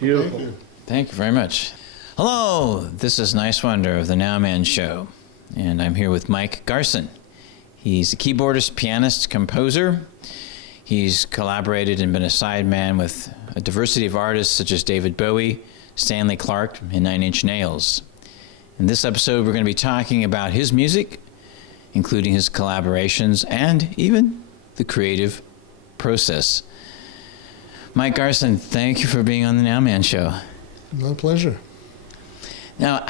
Beautiful. Thank you. Thank you very much. Hello, this is Nice Wonder of the NOWMAN Show, and I'm here with Mike Garson. He's a keyboardist, pianist, composer. He's collaborated and been a sideman with a diversity of artists such as David Bowie, Stanley Clarke, and Nine Inch Nails. In this episode, we're going to be talking about his music, including his collaborations and even the creative process. Mike Garson, thank you for being on the NOWMAN Show. My pleasure. Now,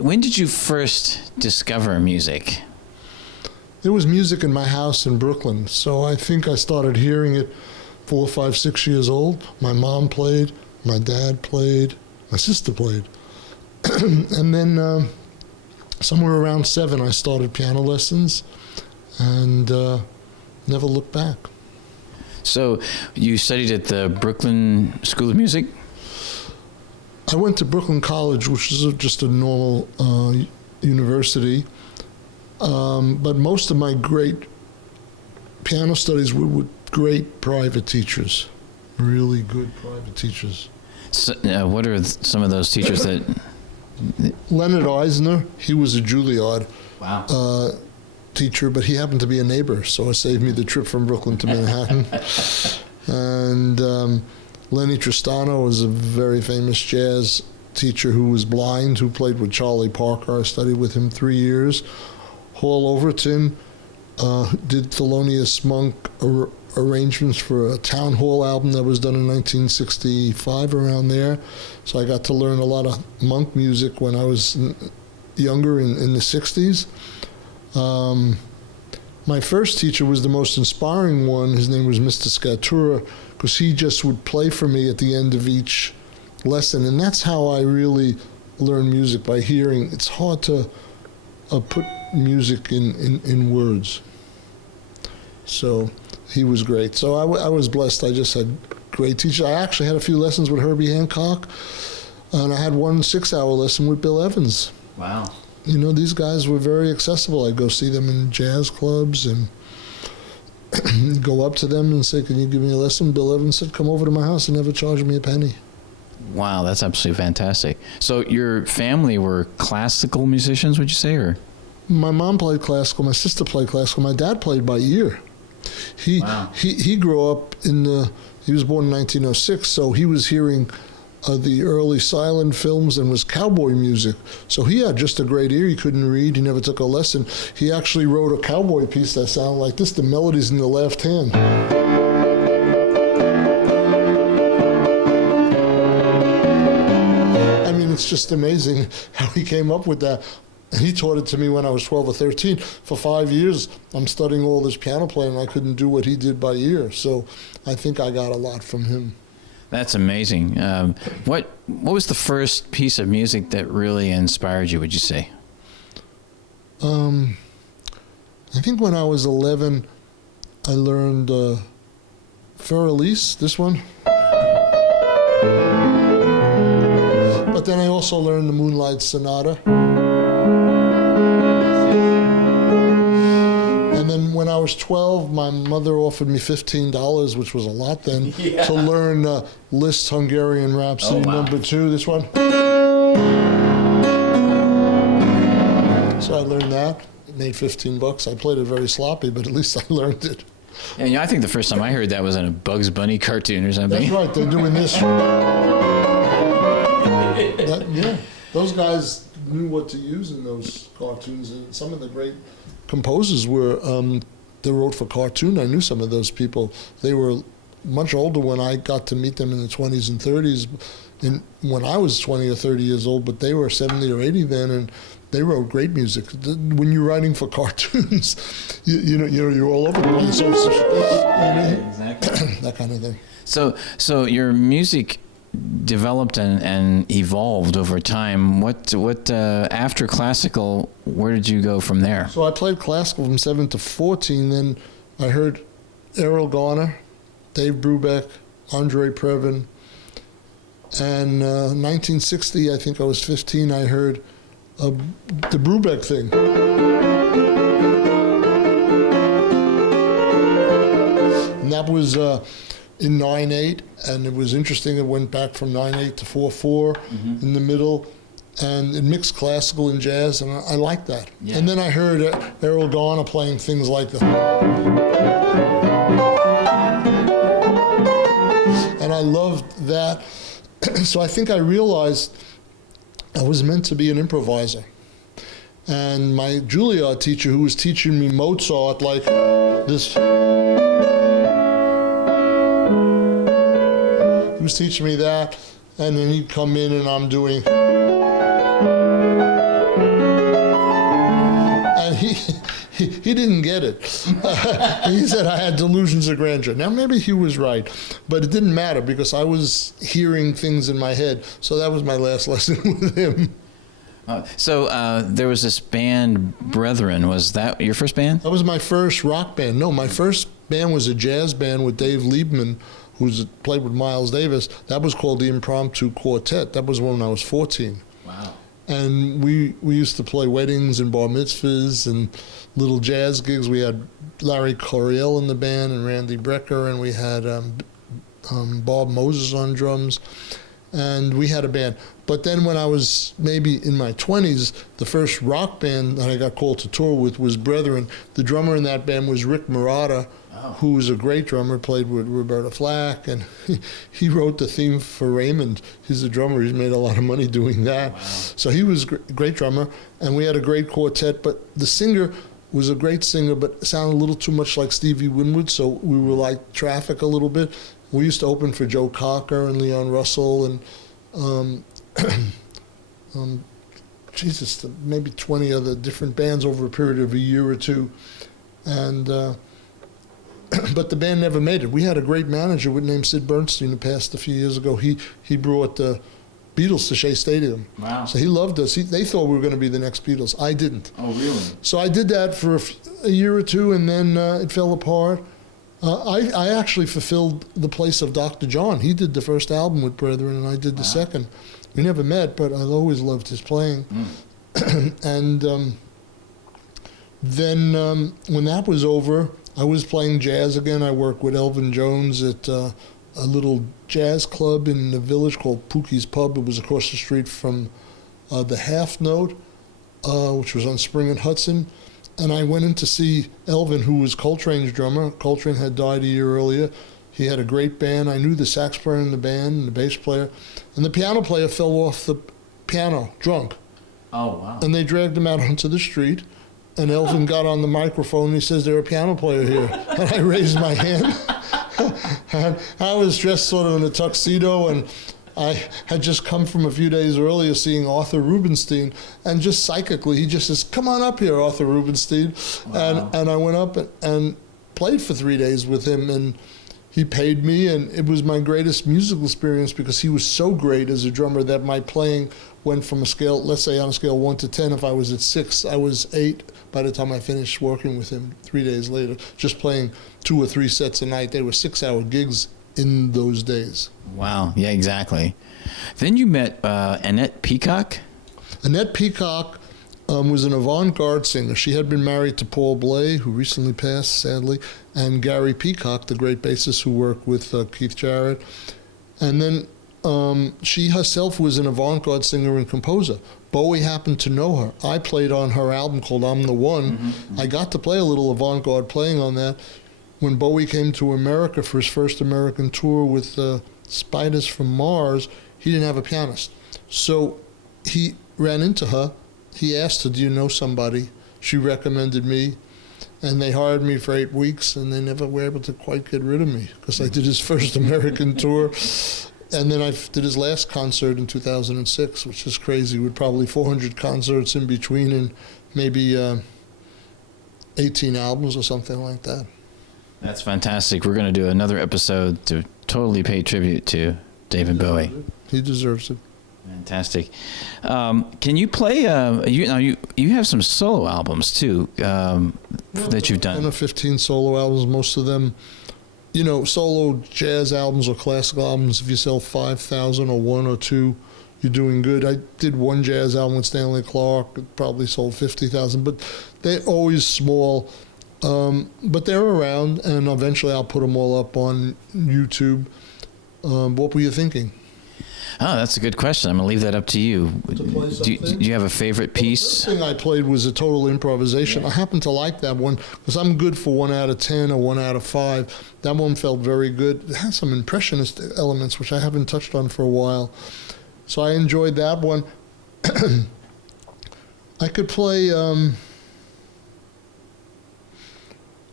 when did you first discover music? There was music in my house in Brooklyn, so I think I started hearing it 4, 5, 6 years old. My mom played, my dad played, my sister played. And then somewhere around 7, I started piano lessons and never looked back. So you studied at the Brooklyn School of Music? I went to Brooklyn College, which is just a normal university. But most of my great piano studies were with great private teachers, really good private teachers. So, what are some of those teachers that... Leonard Eisner, he was a Juilliard Wow. teacher, but he happened to be a neighbor, so it saved me the trip from Brooklyn to Manhattan. And Lenny Tristano was a very famous jazz teacher who was blind, who played with Charlie Parker. I studied with him 3 years. Hall Overton did Thelonious Monk arrangements for a Town Hall album that was done in 1965, around there. So I got to learn a lot of Monk music when I was younger in the 60s. My first teacher was the most inspiring one. His name was Mr. Scatura, because he just would play for me at the end of each lesson. And that's how I really learned music, by hearing. It's hard to put music in words. So he was great. So I was blessed. I just had great teachers. I actually had a few lessons with Herbie Hancock, and I had one 6-hour lesson with Bill Evans. Wow. You know, these guys were very accessible. I'd go see them in jazz clubs and go up to them and say, "Can you give me a lesson?" Bill Evans said, "Come over to my house," and never charged me a penny. Wow, that's absolutely fantastic. So your family were classical musicians, would you say, or? My mom played classical. My sister played classical. My dad played by ear. He grew up he was born in 1906, so he was hearing the early silent films and was cowboy music. So he had just a great ear. He couldn't read. He never took a lesson. He actually wrote a cowboy piece that sounded like this. The melody's in the left hand. I mean, it's just amazing how he came up with that. He taught it to me when I was 12 or 13. For 5 years, I'm studying all this piano playing, and I couldn't do what he did by ear. So I think I got a lot from him. That's amazing. What was the first piece of music that really inspired you, would you say? I think when I was 11, I learned Fer-Elise, this one. But then I also learned the Moonlight Sonata. And then when I was 12, my mother offered me $15, which was a lot then, to learn Liszt's Hungarian Rhapsody number 2, this one. So I learned that. It made $15. I played it very sloppy, but at least I learned it. And I think the first time I heard that was in a Bugs Bunny cartoon or something. That's right, they're doing this. Those guys knew what to use in those cartoons, and some of the great composers were, they wrote for cartoon. I knew some of those people. They were much older when I got to meet them in the 20s and 30s, when I was 20 or 30 years old, but they were 70 or 80 then, and they wrote great music. When you're writing for cartoons, you're all over the place. Exactly. That kind of thing. So your music developed and evolved over time. What after classical, where did you go from there? So I played classical from 7 to 14. Then I heard Errol Garner, Dave Brubeck, Andre Previn. And 1960, I think I was 15, I heard the Brubeck thing. And that was in 9/8, and it was interesting. It went back from 9/8 to 4/4 in the middle, and it mixed classical and jazz, and I liked that. Yeah. And then I heard Errol Garner playing things like the, and I loved that. So I think I realized I was meant to be an improviser. And my Juilliard teacher, who was teaching me Mozart like this, he was teaching me that, and then he'd come in and I'm doing, and he didn't get it. He said I had delusions of grandeur. Now maybe he was right, but it didn't matter because I was hearing things in my head. So that was my last lesson with him. So there was this band, Brethren. Was that your first band? That was my first rock band. No, my first band was a jazz band with Dave Liebman, who's played with Miles Davis. That was called the Impromptu Quartet. That was when I was 14. Wow. And we used to play weddings and bar mitzvahs and little jazz gigs. We had Larry Coryell in the band and Randy Brecker, and we had Bob Moses on drums. And we had a band. But then when I was maybe in my 20s, the first rock band that I got called to tour with was Brethren. The drummer in that band was Rick Murata, who was a great drummer, played with Roberta Flack, and he wrote the theme for Raymond. He's a drummer. He's made a lot of money doing that. Wow. So he was a great drummer, and we had a great quartet. But the singer was a great singer, but sounded a little too much like Stevie Winwood, so we were like Traffic a little bit. We used to open for Joe Cocker and Leon Russell and maybe 20 other different bands over a period of a year or two. And but the band never made it. We had a great manager named Sid Bernstein who passed a few years ago. He brought the Beatles to Shea Stadium. Wow. So he loved us. They thought we were going to be the next Beatles. I didn't. Oh, really? So I did that for a year or two, and then it fell apart. I actually fulfilled the place of Dr. John. He did the first album with Brethren, and I did the second. We never met, but I always loved his playing. And then when that was over, I was playing jazz again. I worked with Elvin Jones at a little jazz club in the village called Pookie's Pub. It was across the street from the Half Note, which was on Spring and Hudson. And I went in to see Elvin, who was Coltrane's drummer. Coltrane had died a year earlier. He had a great band. I knew the sax player in the band and the bass player. And the piano player fell off the piano, drunk. Oh, wow. And they dragged him out onto the street. And Elvin got on the microphone and he says, "There's a piano player here." And I raised my hand. And I was dressed sort of in a tuxedo, and I had just come from a few days earlier seeing Arthur Rubinstein, and just psychically, he just says, "Come on up here, Arthur Rubinstein." Wow. And I went up and played for 3 days with him, and he paid me, and it was my greatest musical experience because he was so great as a drummer that my playing went from a scale, let's say on a scale 1 to 10, if I was at 6, I was 8 by the time I finished working with him 3 days later, just playing 2 or 3 sets a night. They were 6-hour gigs in those days. Wow, yeah, exactly. Then you met Annette Peacock? Annette Peacock was an avant-garde singer. She had been married to Paul Bley, who recently passed, sadly, and Gary Peacock, the great bassist who worked with Keith Jarrett. And then she herself was an avant-garde singer and composer. Bowie happened to know her. I played on her album called I'm the One. Mm-hmm. I got to play a little avant-garde playing on that. When Bowie came to America for his first American tour with Spiders from Mars, he didn't have a pianist. So he ran into her. He asked her, "Do you know somebody?" She recommended me, and they hired me for 8 weeks, and they never were able to quite get rid of me because I did his first American tour. And then I did his last concert in 2006, which is crazy, with probably 400 concerts in between and maybe 18 albums or something like that. That's fantastic. We're going to do another episode to totally pay tribute to David Bowie. He deserves it. Fantastic. Can you play? You have some solo albums too that you've done. 10 or 15 solo albums. Most of them, solo jazz albums or classical albums. If you sell 5,000 or 1 or 2, you're doing good. I did one jazz album with Stanley Clarke. It probably sold 50,000, but they're always small. But they're around, and eventually I'll put them all up on YouTube. What were you thinking? Oh, that's a good question. I'm going to leave that up to you. To play Do you have a favorite piece? The thing I played was a total improvisation. I happen to like that one because I'm good for 1 out of 10 or 1 out of 5. That one felt very good. It has some impressionist elements, which I haven't touched on for a while. So I enjoyed that one. I could play,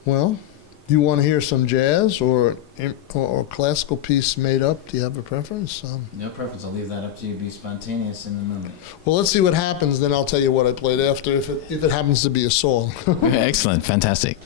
well, do you want to hear some jazz or a classical piece made up? Do you have a preference? No preference. I'll leave that up to you. Be spontaneous in the moment. Well, let's see what happens. Then I'll tell you what I played after, if it happens to be a song. Excellent. Fantastic.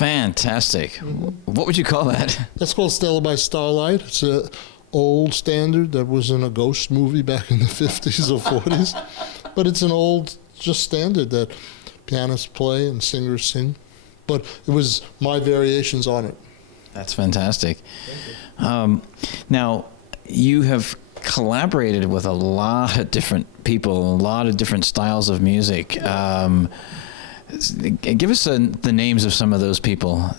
Fantastic. What would you call that? That's called Stella by Starlight. It's an old standard that was in a ghost movie back in the 50s or 40s. But it's an old just standard that pianists play and singers sing. But it was my variations on it. That's fantastic. Now, you have collaborated with a lot of different people, a lot of different styles of music. Give us the names of some of those people,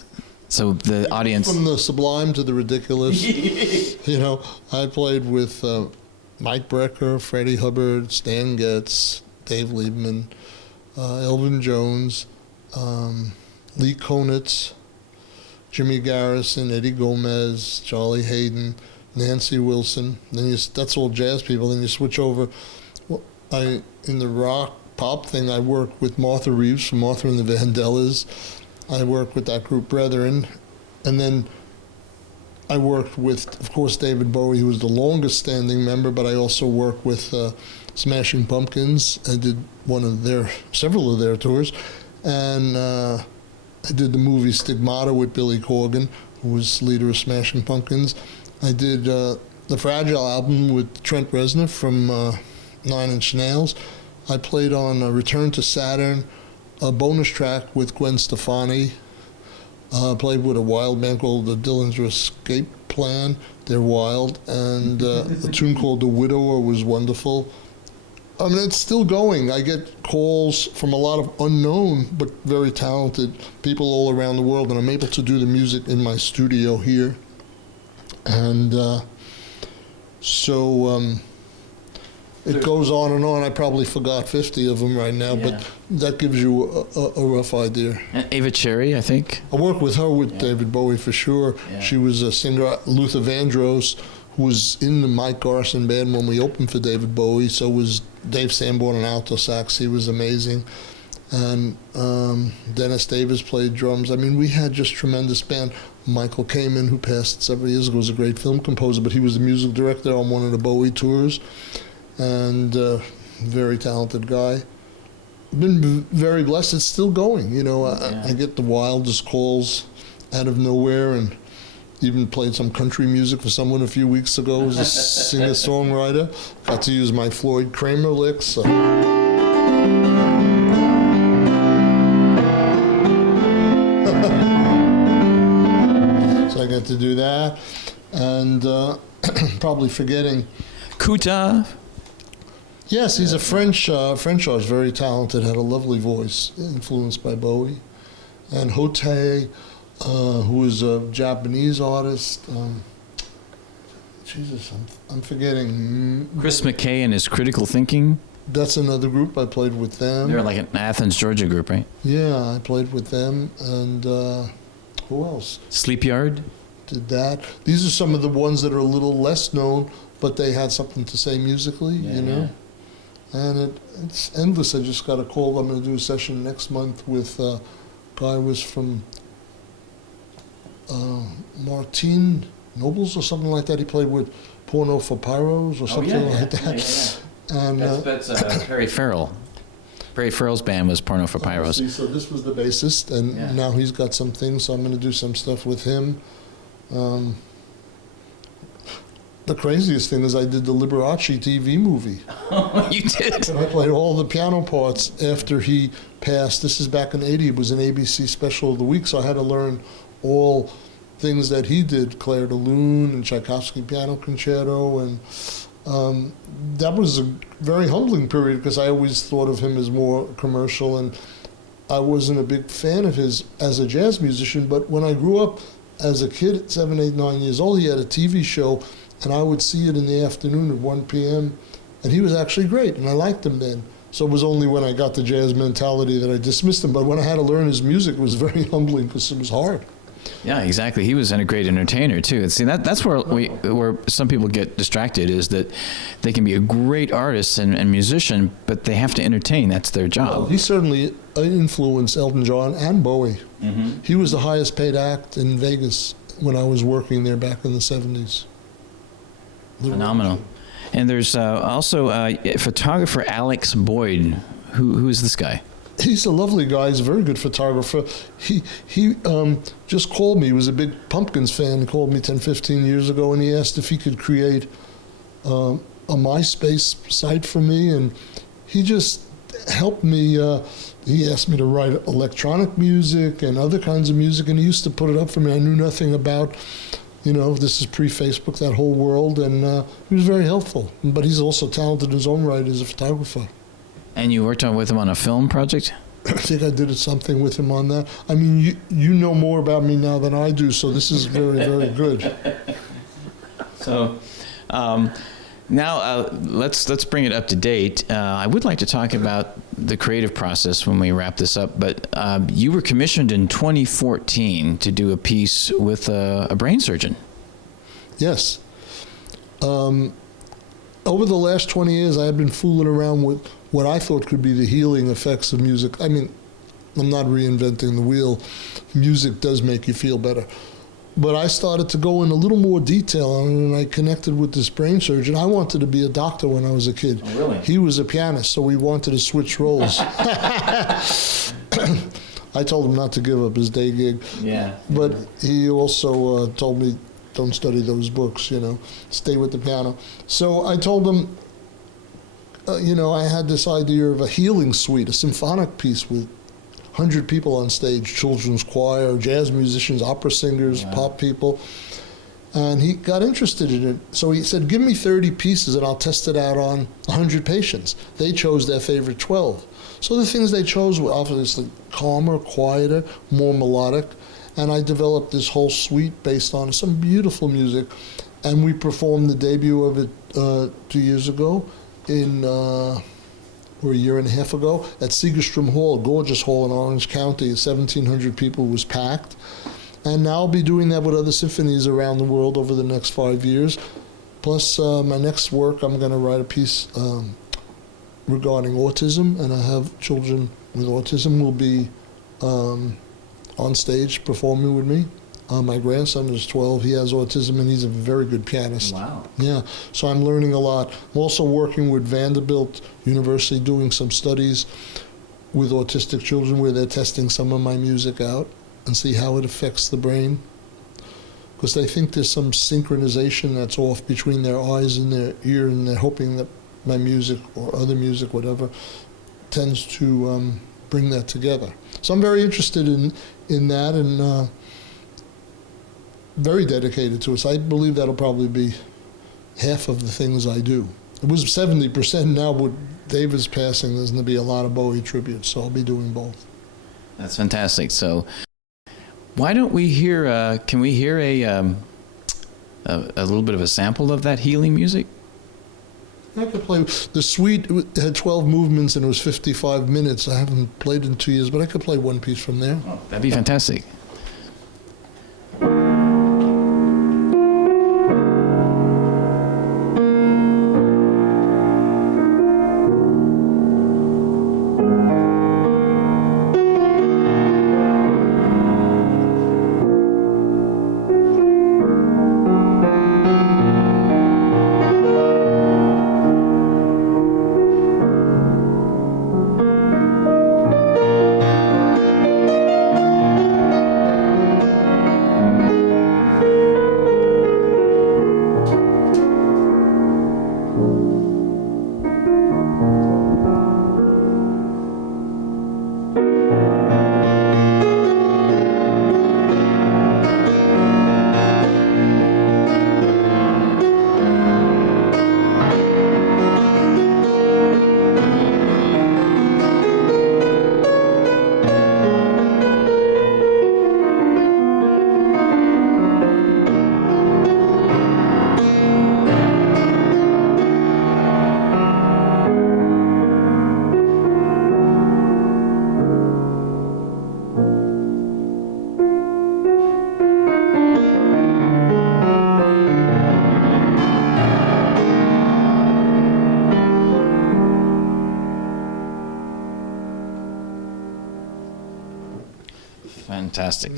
so the audience. From the sublime to the ridiculous. You know, I played with Mike Brecker, Freddie Hubbard, Stan Getz, Dave Liebman, Elvin Jones, Lee Konitz, Jimmy Garrison, Eddie Gomez, Charlie Hayden, Nancy Wilson. Then that's all jazz people. Then you switch over. Well, in the rock pop thing, I work with Martha Reeves from Martha and the Vandellas. I work with that group Brethren, and then I worked with, of course, David Bowie, who was the longest standing member, but I also worked with Smashing Pumpkins. I did several of their tours, and I did the movie Stigmata with Billy Corgan, who was leader of Smashing Pumpkins. I did the Fragile album with Trent Reznor from Nine Inch Nails. I played on Return to Saturn, a bonus track with Gwen Stefani. Played with a wild band called the Dillinger Escape Plan. They're wild. And a tune called The Widower was wonderful. I mean, it's still going. I get calls from a lot of unknown but very talented people all around the world, and I'm able to do the music in my studio here. And it goes on and on. I probably forgot 50 of them right now, but that gives you a rough idea. And Ava Cherry, I think. I worked with her with David Bowie for sure. Yeah. She was a singer. Luther Vandross, who was in the Mike Garson band when we opened for David Bowie. So was Dave Sanborn on alto sax. He was amazing. And Dennis Davis played drums. I mean, we had just tremendous band. Michael Kamen, who passed several years ago, was a great film composer, but he was the music director on one of the Bowie tours. And very talented guy. Been very blessed. It's still going. You know, I get the wildest calls out of nowhere, and even played some country music for someone a few weeks ago. Was a singer-songwriter. Got to use my Floyd Kramer licks. So I get to do that, and probably forgetting Kuta. Yes, he's a French artist, very talented, had a lovely voice, influenced by Bowie. And Hote, who is a Japanese artist. I'm forgetting. Chris McKay and his Critical Thinking. That's another group. I played with them. They're like an Athens, Georgia group, right? Yeah, I played with them. And who else? Sleepyard. Did that. These are some of the ones that are a little less known, but they had something to say musically, you know? And it's endless. I just got a call. I'm going to do a session next month with a guy who was from Martine Nobles or something like that. He played with Porno for Pyros or something like that. And that's Perry Farrell. Perry Farrell's band was Porno for Pyros. So this was the bassist, and now he's got some things, so I'm going to do some stuff with him. The craziest thing is I did the Liberace TV movie. Oh, you did? And I played all the piano parts after he passed. This is back in '80. It was an ABC special of the week, so I had to learn all things that he did, Clair de Lune and Tchaikovsky Piano Concerto, and that was a very humbling period because I always thought of him as more commercial, and I wasn't a big fan of his as a jazz musician, but when I grew up as a kid at 7, 8, 9 years old, he had a TV show, and I would see it in the afternoon at 1 p.m., and he was actually great, and I liked him then. So it was only when I got the jazz mentality that I dismissed him, but when I had to learn his music, it was very humbling because it was hard. Yeah, exactly. He was a great entertainer too. See, that's where some people get distracted, is that they can be a great artist and musician, but they have to entertain. That's their job. Well, he certainly influenced Elton John and Bowie. Mm-hmm. He was the highest paid act in Vegas when I was working there back in the 70s. Phenomenal. And there's also photographer Alex Boyd. Who is this guy? He's a lovely guy. He's a very good photographer. He just called me. He was a big Pumpkins fan. He called me 10, 15 years ago, and he asked if he could create a MySpace site for me, and he just helped me. He asked me to write electronic music and other kinds of music, and he used to put it up for me. I knew nothing about, this is pre-Facebook, that whole world, and he was very helpful. But he's also talented in his own right as a photographer. And you worked with him on a film project? I think I did something with him on that. I mean, you know more about me now than I do, so this is very, very good. So, Now, let's bring it up to date. I would like to talk about the creative process when we wrap this up, but you were commissioned in 2014 to do a piece with a brain surgeon. Yes. Over the last 20 years, I have been fooling around with what I thought could be the healing effects of music. I mean, I'm not reinventing the wheel. Music does make you feel better. But I started to go in a little more detail on it, and I connected with this brain surgeon. I wanted to be a doctor when I was a kid. Oh, really? He was a pianist, so we wanted to switch roles. I told him not to give up his day gig. Yeah. But he also told me, don't study those books, stay with the piano. So I told him, I had this idea of a healing suite, a symphonic piece with 100 people on stage, children's choir, jazz musicians, opera singers, pop people. And he got interested in it. So he said, give me 30 pieces and I'll test it out on 100 patients. They chose their favorite 12. So the things they chose were obviously calmer, quieter, more melodic. And I developed this whole suite based on some beautiful music. And we performed the debut of it 2 years ago or a year and a half ago, at Segerstrom Hall, a gorgeous hall in Orange County. 1,700 people, was packed. And now I'll be doing that with other symphonies around the world over the next 5 years. Plus, my next work, I'm going to write a piece regarding autism, and I have children with autism will be on stage performing with me. My grandson is 12. He has autism, and he's a very good pianist. Wow. Yeah, so I'm learning a lot. I'm also working with Vanderbilt University, doing some studies with autistic children where they're testing some of my music out and see how it affects the brain. Because they think there's some synchronization that's off between their eyes and their ear, and they're hoping that my music or other music, whatever, tends to bring that together. So I'm very interested in that, and very dedicated to it. So I believe that'll probably be half of the things I do. It was 70%. Now with David's passing, there's going to be a lot of Bowie tributes, so I'll be doing both. That's fantastic. So why don't we hear, can we hear a little bit of a sample of that healing music? I could play. The suite had 12 movements and it was 55 minutes. I haven't played in 2 years, but I could play one piece from there. Oh, that'd be fantastic. Fantastic.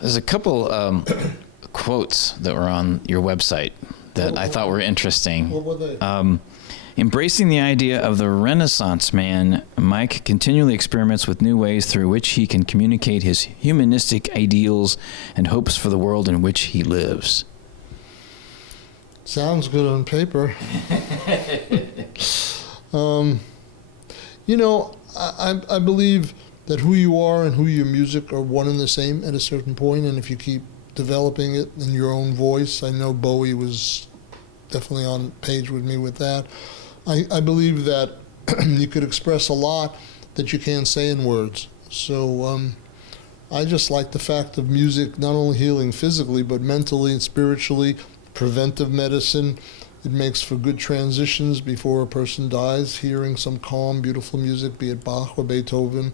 There's a couple quotes that were on your website that I thought were interesting. What were they? Embracing the idea of the Renaissance man, Mike continually experiments with new ways through which he can communicate his humanistic ideals and hopes for the world in which he lives. Sounds good on paper. I believe that who you are and who your music are one and the same at a certain point, and if you keep developing it in your own voice, I know Bowie was definitely on page with me with that. I believe that you could express a lot that you can't say in words. So I just like the fact of music not only healing physically, but mentally and spiritually, preventive medicine, It makes for good transitions before a person dies, hearing some calm, beautiful music, be it Bach or Beethoven,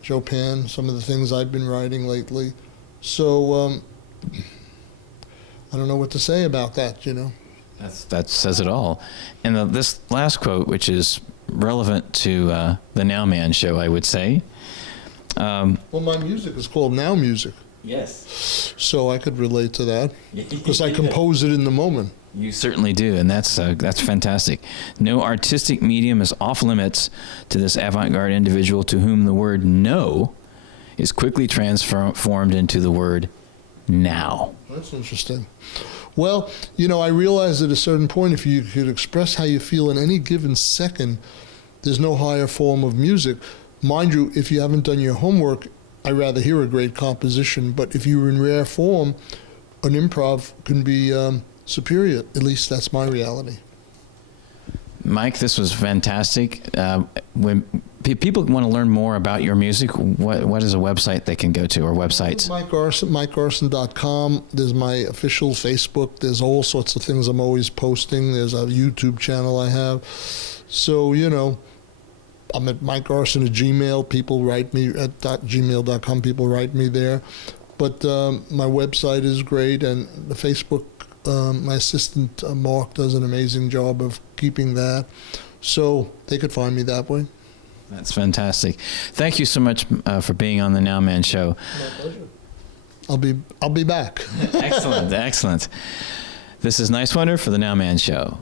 Chopin, some of the things I've been writing lately. So I don't know what to say about that, you know. That says it all. And this last quote, which is relevant to the NOWMAN show, I would say. Well, my music is called Now Music. Yes. So I could relate to that because I compose it in the moment. You certainly do, and that's fantastic. No artistic medium is off limits to this avant-garde individual to whom the word no is quickly transformed into the word now. That's interesting. Well, you know, I realized at a certain point, if you could express how you feel in any given second, there's no higher form of music. Mind you, if you haven't done your homework, I'd rather hear a great composition, but if you're in rare form, an improv can be superior. At least that's my reality. Mike, this was fantastic. When people want to learn more about your music, what is a website they can go to, or websites? Mike Garson, MikeGarson.com. There's my official Facebook. There's all sorts of things I'm always posting. There's a YouTube channel I have. So, you know, I'm at Mike Garson at Gmail. People write me at gmail.com. People write me there. But my website is great, and the Facebook, my assistant Mark does an amazing job of keeping that. So they could find me that way. That's fantastic. Thank you so much for being on the NOWMAN show. My pleasure. I'll be back. Excellent, excellent. This is Nice Wonder for the NOWMAN show.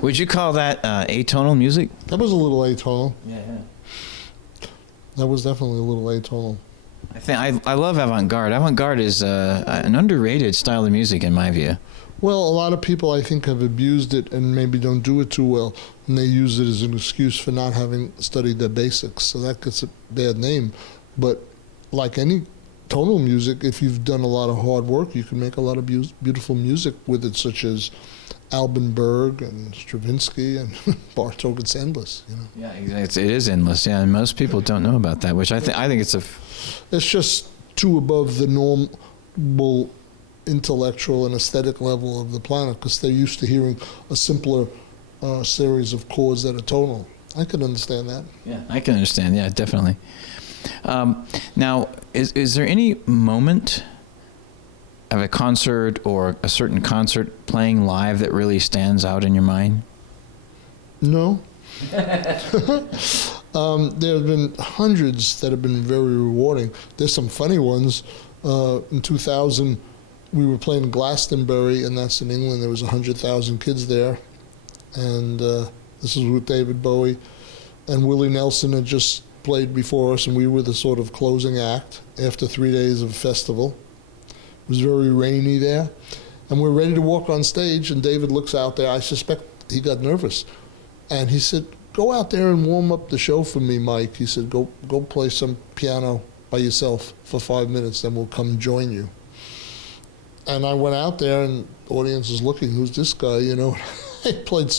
Would you call that atonal music? That was a little atonal. Yeah. That was definitely a little atonal. I love avant-garde. Avant-garde is an underrated style of music in my view. Well, a lot of people, I think, have abused it and maybe don't do it too well, and they use it as an excuse for not having studied their basics. So that gets a bad name. But like any tonal music, if you've done a lot of hard work, you can make a lot of beautiful music with it, such as Alban Berg and Stravinsky and Bartók. It's endless, you know. Yeah, it is endless. Yeah, and most people don't know about that, which I think it's it's just too above the normal intellectual and aesthetic level of the planet, because they're used to hearing a simpler series of chords that are tonal. I can understand that. Yeah, I can understand. Yeah, definitely. Now, is there any moment of a concert or a certain concert playing live that really stands out in your mind? No. There have been hundreds that have been very rewarding. There's some funny ones. In 2000, we were playing Glastonbury, and that's in England. There was 100,000 kids there. And this is with David Bowie. And Willie Nelson had just played before us, and we were the sort of closing act after 3 days of festival. It was very rainy there. And we're ready to walk on stage, and David looks out there. I suspect he got nervous. And he said, "Go out there and warm up the show for me, Mike." He said, go play some piano by yourself for 5 minutes, then we'll come join you. And I went out there, and the audience is looking, who's this guy, you know? I played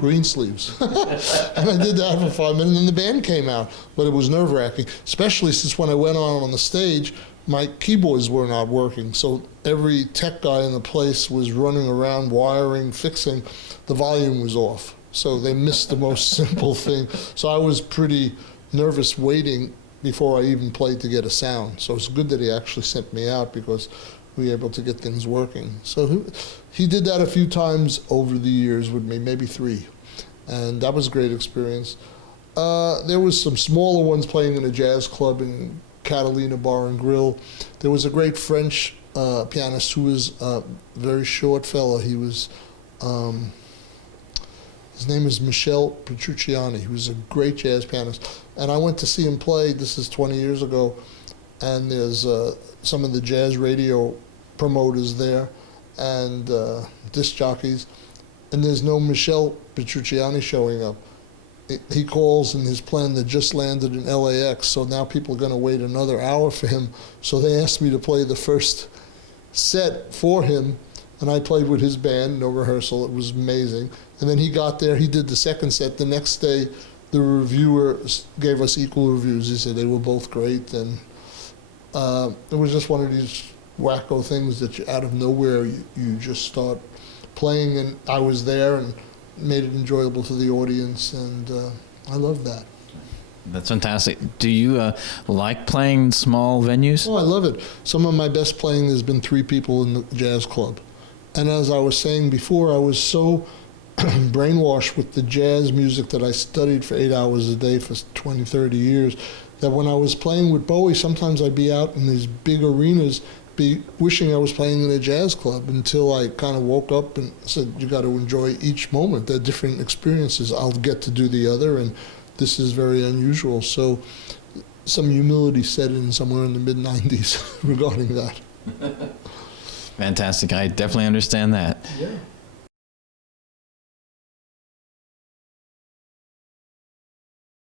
Greensleeves. And I did that for 5 minutes, and the band came out. But it was nerve-wracking, especially since when I went on the stage, my keyboards were not working. So every tech guy in the place was running around, wiring, fixing. The volume was off. So they missed the most simple thing. So I was pretty nervous waiting before I even played to get a sound. So it's good that he actually sent me out, because we were able to get things working. So he did that a few times over the years with me, maybe 3. And that was a great experience. There was some smaller ones playing in a jazz club in Catalina Bar and Grill. There was a great French pianist who was a very short fella. He was, his name is Michel Petrucciani. He was a great jazz pianist. And I went to see him play, this is 20 years ago, and there's some of the jazz radio promoters there and disc jockeys, and there's no Michel Petrucciani showing up. He calls, and his plane that just landed in LAX, so now people are going to wait another hour for him. So they asked me to play the first set for him, and I played with his band, no rehearsal. It was amazing. And then he got there, he did the second set. The next day, the reviewer gave us equal reviews. He said they were both great, and it was just one of these wacko things that out of nowhere, you just start playing, and I was there, and made it enjoyable to the audience, and I love that. That's fantastic. Do you like playing small venues? Oh, I love it. Some of my best playing has been 3 people in the jazz club. And as I was saying before, I was so brainwashed with the jazz music that I studied for 8 hours a day for 20, 30 years, that when I was playing with Bowie, sometimes I'd be out in these big arenas be wishing I was playing in a jazz club, until I kind of woke up and said, you got to enjoy each moment. They're different experiences. I'll get to do the other, and this is very unusual. So some humility set in somewhere in the mid-90s regarding that. Fantastic. I definitely understand that. Yeah.